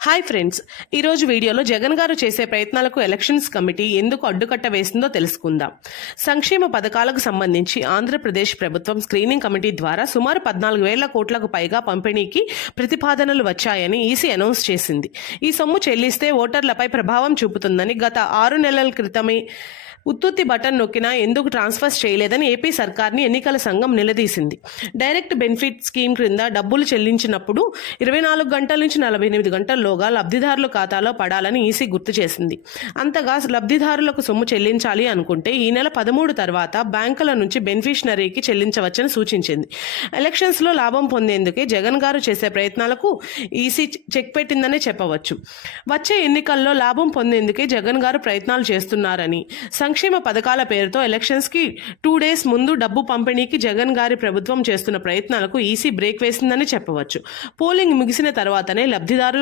Hi friends, ఈరోజు వీడియోలో జగన్ గారు చేసే ప్రయత్నాలకు ఎలక్షన్స్ కమిటీ ఎందుకు అడ్డుకట్ట వేసిందో తెలుసుకుందాం. సంక్షేమ పథకాలకు సంబంధించి ఆంధ్రప్రదేశ్ ప్రభుత్వం స్క్రీనింగ్ కమిటీ ద్వారా సుమారు 14,000 కోట్లకు పైగా పంపిణీకి ప్రతిపాదనలు వచ్చాయని ఈసీ అనౌన్స్ చేసింది. ఈ సొమ్ము చెల్లిస్తే ఓటర్లపై ప్రభావం చూపుతుందని గత 6 నెలల క్రితమే ఉత్తుత్తి బటన్ నొక్కినా ఎందుకు ట్రాన్స్ఫర్స్ చేయలేదని ఏపీ సర్కార్ని ఎన్నికల సంఘం నిలదీసింది. డైరెక్ట్ బెనిఫిట్ స్కీమ్ క్రింద డబ్బులు చెల్లించినప్పుడు 24 గంటల నుంచి 48 గంటల్లోగా లబ్ధిదారుల ఖాతాలో పడాలని ఈసీ గుర్తు చేసింది. అంతగా లబ్ధిదారులకు సొమ్ము చెల్లించాలి అనుకుంటే ఈ నెల 13 తర్వాత బ్యాంకుల నుంచి బెనిఫిషనరీకి చెల్లించవచ్చని సూచించింది. ఎలక్షన్స్లో లాభం పొందేందుకే జగన్ గారు చేసే ప్రయత్నాలకు ఈసీ చెక్ పెట్టిందనే చెప్పవచ్చు. వచ్చే ఎన్నికల్లో లాభం పొందేందుకే జగన్ గారు ప్రయత్నాలు చేస్తున్నారని, సంక్షేమ పథకాల పేరుతో ఎలక్షన్స్కి 2 days ముందు డబ్బు పంపిణీకి జగన్ గారి ప్రభుత్వం చేస్తున్న ప్రయత్నాలకు ఈసీ బ్రేక్ వేసిందని చెప్పవచ్చు. పోలింగ్ ముగిసిన తర్వాతనే లబ్ధిదారులు